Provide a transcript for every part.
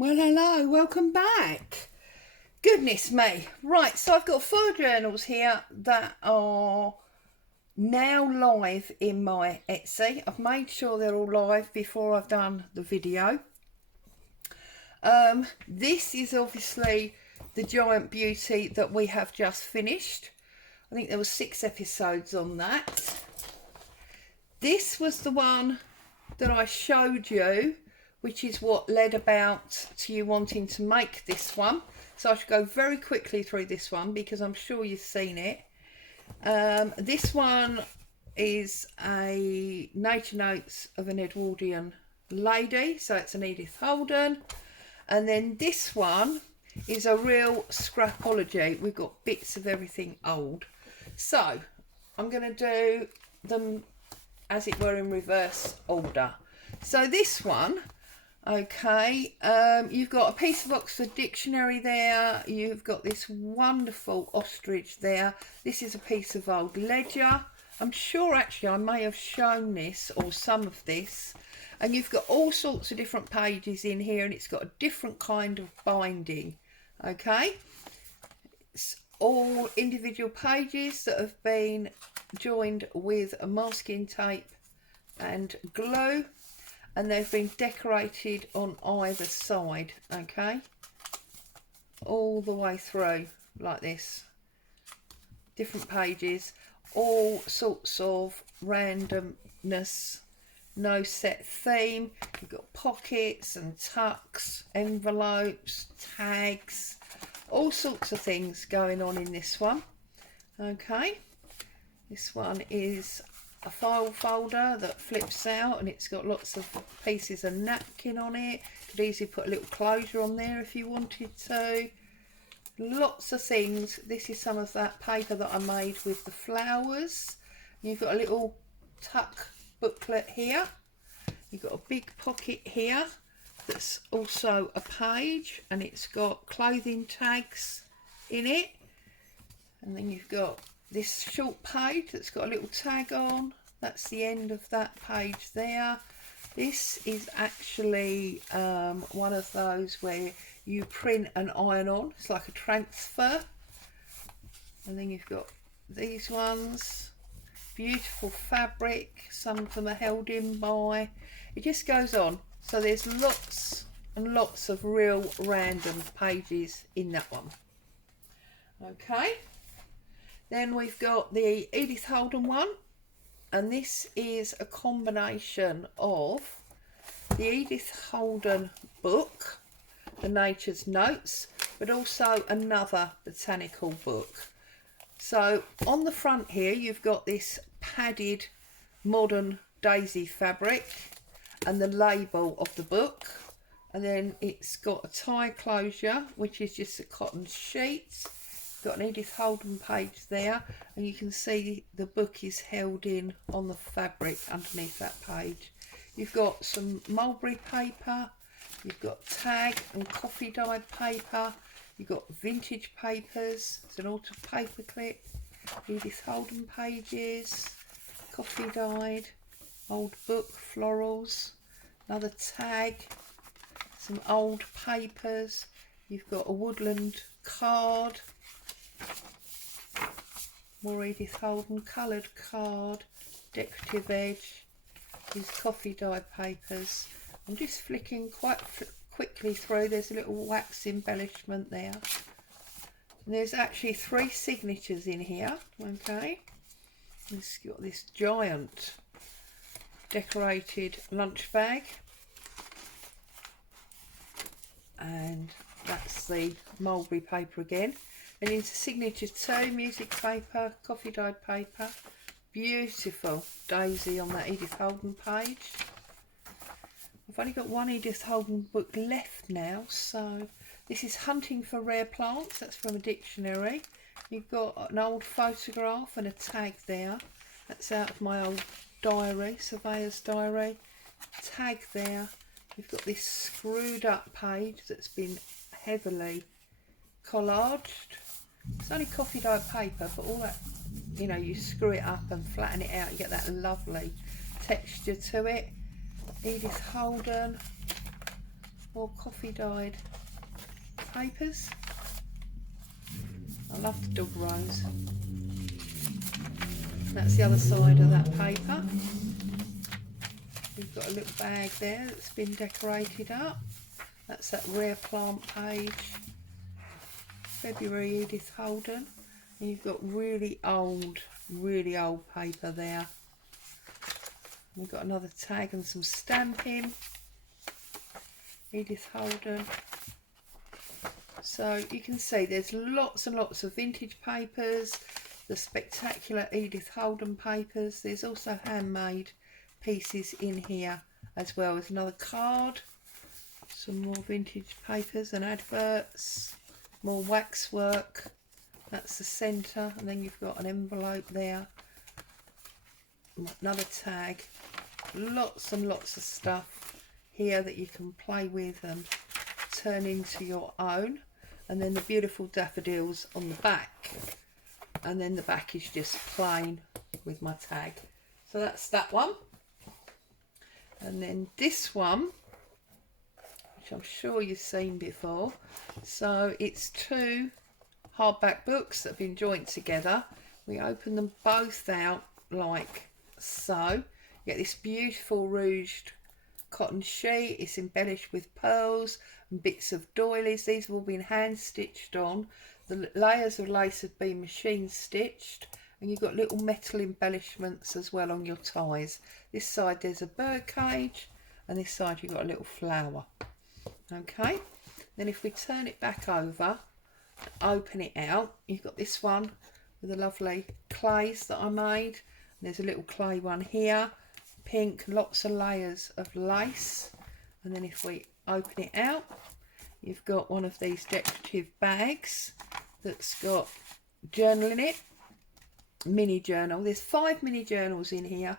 Well, hello, welcome back. Goodness me. Right, so I've got 4 journals here that are now live in my Etsy. I've made sure they're all live before I've done the video. This is obviously the Giant Beauty that we have just finished. I think there were 6 episodes on that. This was the one that I showed you, which is what led about to you wanting to make this one. So I should go very quickly through this one because I'm sure you've seen it. This one is a Nature Notes of an Edwardian lady, so it's an Edith Holden. And then this one is a real scrapology. We've got bits of everything old. So I'm going to do them as it were in reverse order. So this one, okay, you've got a piece of Oxford Dictionary there. You've got this wonderful ostrich there. This is a piece of old ledger. I'm sure actually I may have shown this or some of this. And you've got all sorts of different pages in here, and it's got a different kind of binding. Okay, it's all individual pages that have been joined with a masking tape and glue. And they've been decorated on either side, okay, all the way through like this. Different pages, all sorts of randomness, no set theme. You've got pockets and tucks, envelopes, tags, all sorts of things going on in this one. Okay, this one is a file folder that flips out, and it's got lots of pieces of napkin on it. You could easily put a little closure on there if you wanted to. Lots of things. This is some of that paper that I made with the flowers. You've got a little tuck booklet here. You've got a big pocket here that's also a page, and it's got clothing tags in it. And then you've got this short page that's got a little tag on. That's the end of that page there. This is actually one of those where you print and iron on. It's like a transfer. And then you've got these ones. Beautiful fabric. Some of them are held in by. It just goes on. So there's lots and lots of real random pages in that one. Okay. Then we've got the Edith Holden one, and this is a combination of the Edith Holden book, the Nature's Notes, but also another botanical book. So on the front here you've got this padded modern daisy fabric and the label of the book, and then it's got a tie closure which is just a cotton sheet. Got an Edith Holden page there, and you can see the book is held in on the fabric underneath that page. You've got some mulberry paper, you've got tag and coffee dyed paper, you've got vintage papers, it's an auto paper clip, Edith Holden pages, coffee dyed, old book florals, another tag, some old papers, you've got a woodland card, more Edith Holden coloured card, decorative edge, these coffee dyed papers. I'm just flicking quite quickly through. There's a little wax embellishment there. And there's actually 3 signatures in here. Okay, it's got this giant decorated lunch bag, and that's the mulberry paper again. And into signature 2, music paper, coffee dyed paper, beautiful daisy on that Edith Holden page. I've only got one Edith Holden book left now, so this is Hunting for Rare Plants, that's from a dictionary. You've got an old photograph and a tag there, that's out of my old diary, surveyor's diary. Tag there. You've got this screwed up page that's been heavily collaged. It's only coffee dyed paper, but all that, you know, you screw it up and flatten it out, you get that lovely texture to it. Edith Holden, more coffee dyed papers. I love the dog rose. That's the other side of that paper. We've got a little bag there that's been decorated up. That's that rare plant page. February Edith Holden. And you've got really old paper there. We've got another tag and some stamping. Edith Holden. So you can see there's lots and lots of vintage papers, the spectacular Edith Holden papers. There's also handmade pieces in here, as well as another card, some more vintage papers and adverts, more waxwork. That's the centre, and then you've got an envelope there, another tag, lots and lots of stuff here that you can play with and turn into your own. And then the beautiful daffodils on the back, and then the back is just plain with my tag. So that's that one. And then this one, which I'm sure you've seen before. So it's two hardback books that have been joined together. We open them both out like so. You get this beautiful rouged cotton sheet. It's embellished with pearls and bits of doilies. These have all been hand stitched on. The layers of lace have been machine stitched, and you've got little metal embellishments as well on your ties. This side there's a bird cage, and this side you've got a little flower. Okay, then if we turn it back over, open it out, you've got this one with the lovely clays that I made. There's a little clay one here, pink, lots of layers of lace. And then if we open it out, you've got one of these decorative bags that's got journal in it, mini journal. There's 5 mini journals in here,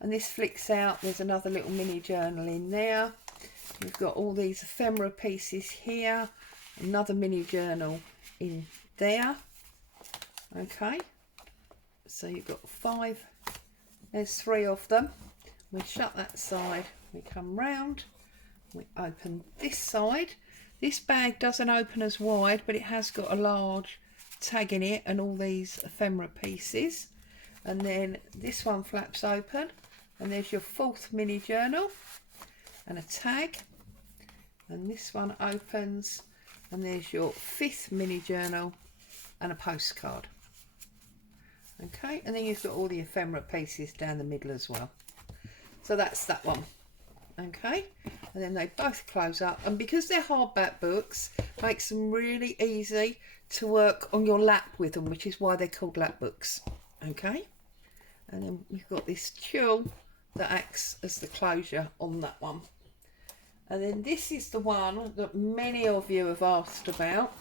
and this flicks out, there's another little mini journal in there. We've got all these ephemera pieces here, another mini journal in there. Okay, so you've got 5, there's 3 of them. We shut that side, we come round, we open this side. This bag doesn't open as wide, but it has got a large tag in it and all these ephemera pieces. And then this one flaps open, and there's your 4th mini journal and a tag. And this one opens, and there's your 5th mini journal and a postcard. Okay, and then you've got all the ephemera pieces down the middle as well. So that's that one. Okay, and then they both close up, and because they're hardback books, makes them really easy to work on your lap with them, which is why they're called lap books. Okay, and then we've got this tulle that acts as the closure on that one. And then this is the one that many of you have asked about.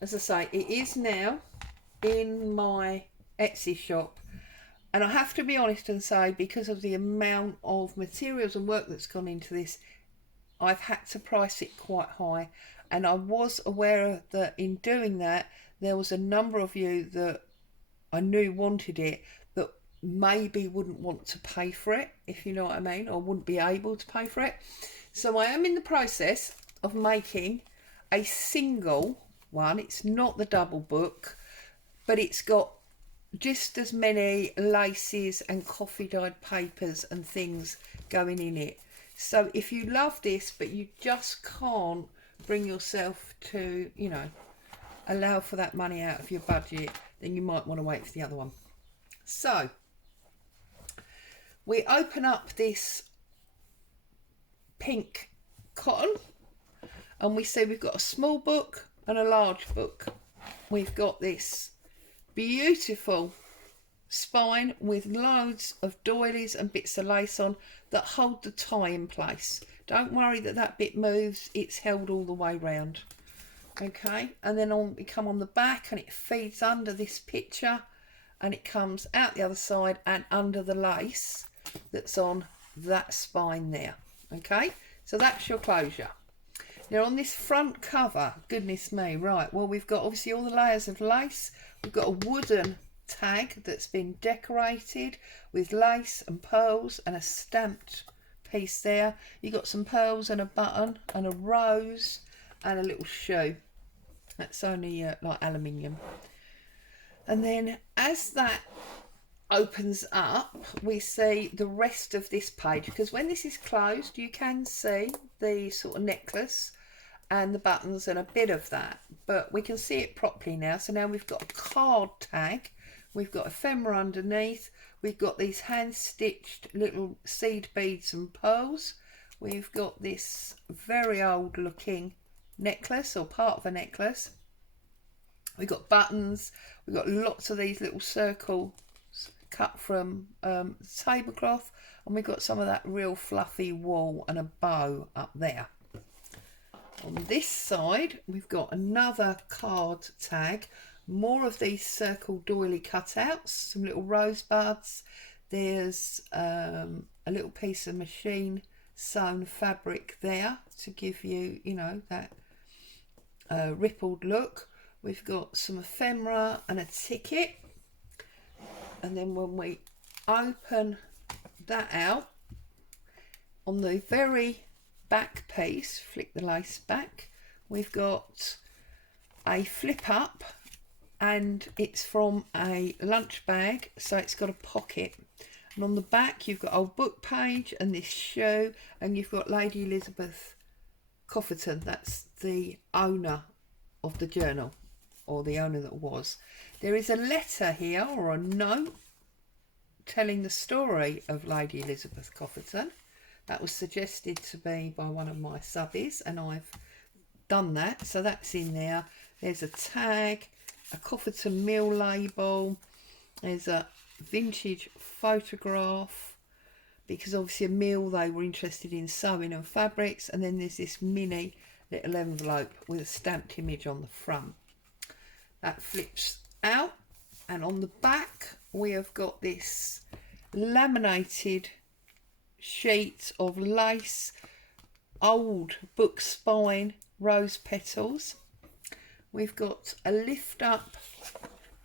As I say, it is now in my Etsy shop, and I have to be honest and say, because of the amount of materials and work that's gone into this, I've had to price it quite high. And I was aware that in doing that, there was a number of you that I knew wanted it, that maybe wouldn't want to pay for it, if you know what I mean, or wouldn't be able to pay for it. So I am in the process of making a single one. It's not the double book, but it's got just as many laces and coffee dyed papers and things going in it. So if you love this but you just can't bring yourself to, you know, allow for that money out of your budget, then you might want to wait for the other one. So we open up this pink cotton, and we see we've got a small book and a large book. We've got this beautiful spine with loads of doilies and bits of lace on that hold the tie in place. Don't worry that that bit moves, it's held all the way round. Okay, and then we come on the back, and it feeds under this picture, and it comes out the other side and under the lace that's on that spine there. Okay, so that's your closure. Now on this front cover, goodness me, right, well, we've got obviously all the layers of lace. We've got a wooden tag that's been decorated with lace and pearls and a stamped piece there. You got some pearls and a button and a rose and a little shoe. That's only like aluminium. And then as that opens up, we see the rest of this page, because when this is closed you can see the sort of necklace and the buttons and a bit of that, but we can see it properly now. So now we've got a card tag, we've got ephemera underneath, we've got these hand stitched little seed beads and pearls, we've got this very old looking necklace or part of a necklace, we've got buttons, we've got lots of these little circles cut from tablecloth, and we've got some of that real fluffy wool and a bow up there. On this side we've got another card tag, more of these circle doily cutouts, some little rosebuds, there's a little piece of machine sewn fabric there to give you, you know, that rippled look. We've got some ephemera and a ticket, and then when we open that out, on the very back piece, flick the lace back, we've got a flip up, and it's from a lunch bag, so it's got a pocket, and on the back you've got old book page and this shoe, and you've got Lady Elizabeth Cofferton, that's the owner of the journal, or the owner that was. There is a letter here, or a note, telling the story of Lady Elizabeth Cofferton. That was suggested to me by one of my subbies, and I've done that, so that's in there. There's a tag, a Cofferton Mill label, there's a vintage photograph, because obviously a mill, they were interested in sewing and fabrics, and then there's this mini little envelope with a stamped image on the front. That flips out, and on the back we have got this laminated sheet of lace, old book spine, rose petals. We've got a lift up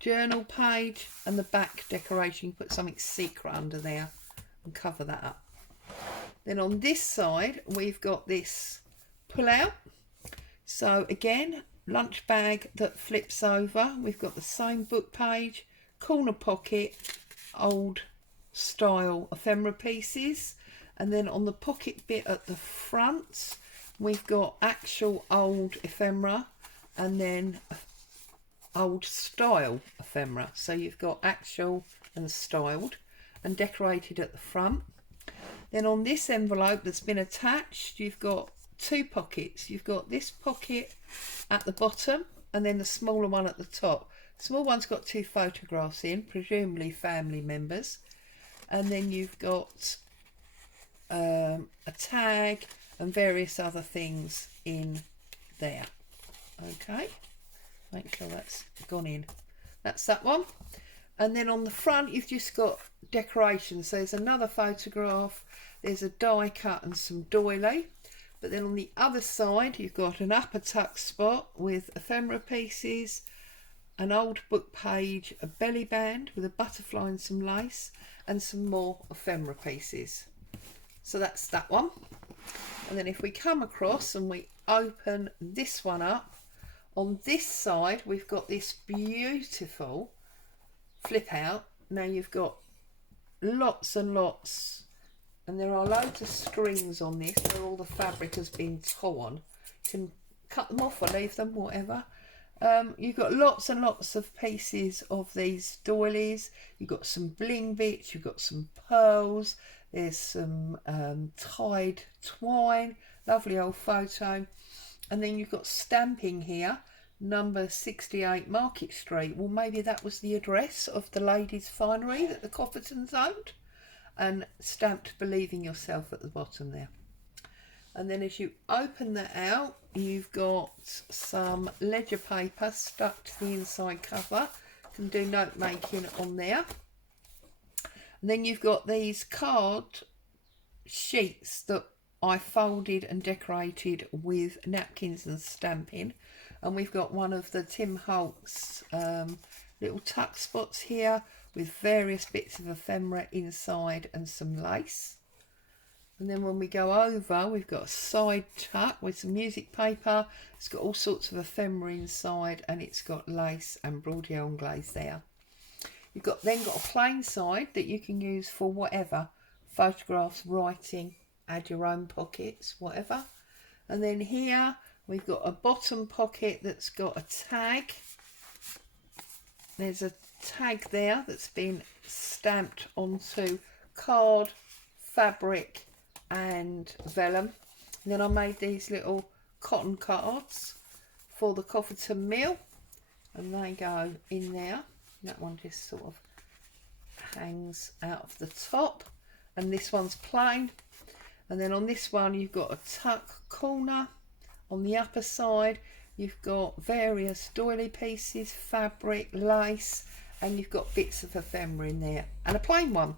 journal page, and the back decoration, put something secret under there and cover that up. Then on this side we've got this pull out, so again, lunch bag that flips over, we've got the same book page, corner pocket, old style ephemera pieces, and then on the pocket bit at the front we've got actual old ephemera, and then old style ephemera, so you've got actual and styled and decorated at the front. Then on this envelope that's been attached, you've got two pockets. You've got this pocket at the bottom and then the smaller one at the top. Small one's got two photographs in, presumably family members, and then you've got a tag and various other things in there. Okay, make sure that's gone in. That's that one. And then on the front you've just got decorations. So there's another photograph, there's a die cut and some doily. But then on the other side you've got an upper tuck spot with ephemera pieces, an old book page, a belly band with a butterfly and some lace, and some more ephemera pieces. So that's that one. And then if we come across and we open this one up, on this side we've got this beautiful flip out. Now you've got lots and lots, and there are loads of strings on this where all the fabric has been torn. You can cut them off or leave them, whatever. You've got lots and lots of pieces of these doilies. You've got some bling bits, you've got some pearls, there's some tied twine, lovely old photo. And then you've got stamping here, number 68 Market Street. Well, maybe that was the address of the ladies' finery that the Coffertons owned, and stamped "Believe in Yourself" at the bottom there. And then as you open that out, you've got some ledger paper stuck to the inside cover. You can do note making on there. And then you've got these card sheets that I folded and decorated with napkins and stamping. And we've got one of the Tim Holtz little tuck spots here with various bits of ephemera inside and some lace. And then when we go over, we've got a side tuck with some music paper. It's got all sorts of ephemera inside, and it's got lace and broderie anglaise there. You've then got a plain side that you can use for whatever. Photographs, writing, add your own pockets, whatever. And then here we've got a bottom pocket that's got a tag. There's a tag there that's been stamped onto card, fabric and vellum. And then I made these little cotton cards for the Cofferton Mill, and they go in there. That one just sort of hangs out of the top, and this one's plain. And then on this one you've got a tuck corner. On the upper side you've got various doily pieces, fabric, lace, and you've got bits of ephemera in there, and a plain one.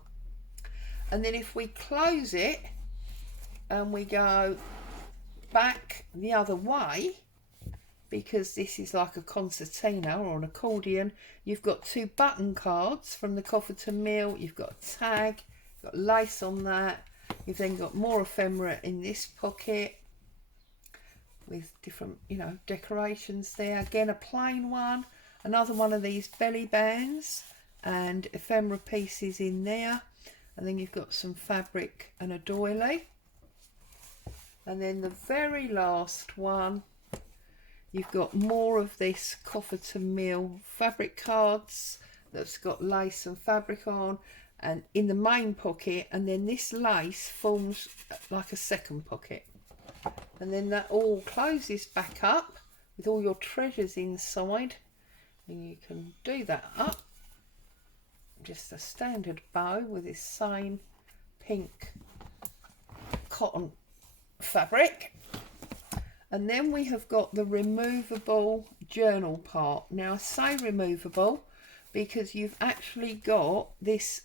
And then if we close it and we go back the other way, because this is like a concertina or an accordion, you've got two button cards from the Cofferton Mill, you've got a tag, you've got lace on that, you've then got more ephemera in this pocket with different, you know, decorations there. Again, a plain one, another one of these belly bands and ephemera pieces in there, and then you've got some fabric and a doily. And then the very last one, you've got more of this Cofferton Mill fabric cards that's got lace and fabric on, and in the main pocket, and then this lace forms like a second pocket. And then that all closes back up with all your treasures inside, and you can do that up. Just a standard bow with this same pink cotton fabric. And then we have got the removable journal part. Now I say removable because you've actually got this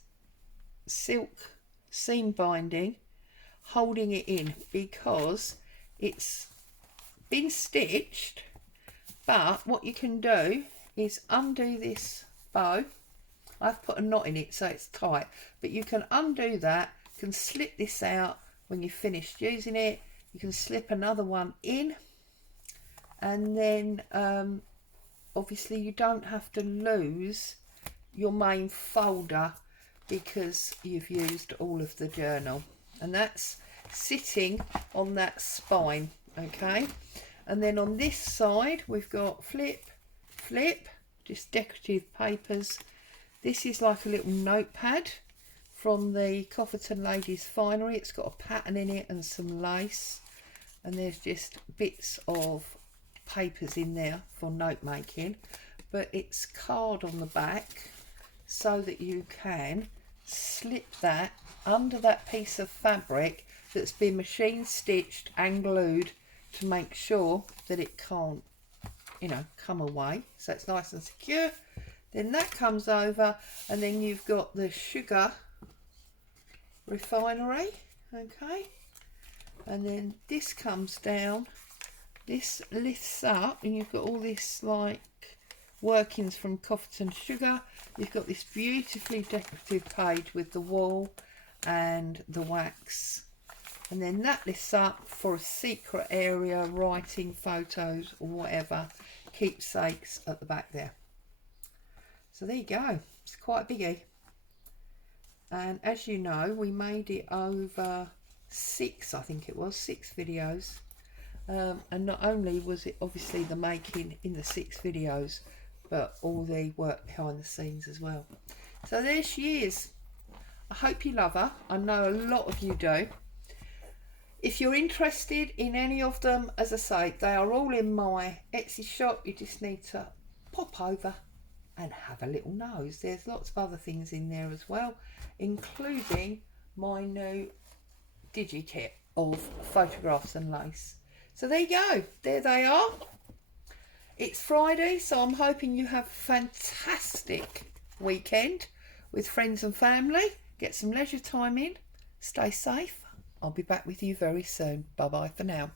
silk seam binding holding it in, because it's been stitched. But what you can do is undo this bow. I've put a knot in it so it's tight, but you can undo that, can slip this out when you've finished using it. You can slip another one in, and then obviously you don't have to lose your main folder because you've used all of the journal, and that's sitting on that spine. Okay, and then on this side we've got flip, just decorative papers. This is like a little notepad from the Cofferton Ladies Finery. It's got a pattern in it and some lace, and there's just bits of papers in there for note making, but it's card on the back so that you can slip that under that piece of fabric that's been machine stitched and glued to make sure that it can't, you know, come away, so it's nice and secure. Then that comes over, and then you've got the sugar refinery. Okay, and then this comes down, this lifts up, and you've got all this like workings from Cofferton Sugar. You've got this beautifully decorative page with the wool and the wax, and then that lifts up for a secret area, writing, photos or whatever, keepsakes at the back there. So there you go, it's quite a biggie. And as you know, we made it over six videos. And not only was it obviously the making in the 6 videos, but all the work behind the scenes as well. So there she is. I hope you love her. I know a lot of you do. If you're interested in any of them, as I say, they are all in my Etsy shop. You just need to pop over and have a little nose. There's lots of other things in there as well, including my new digi-kit of photographs and lace. So there you go, there they are. It's Friday, so I'm hoping you have a fantastic weekend with friends and family. Get some leisure time in, stay safe. I'll be back with you very soon. Bye bye for now.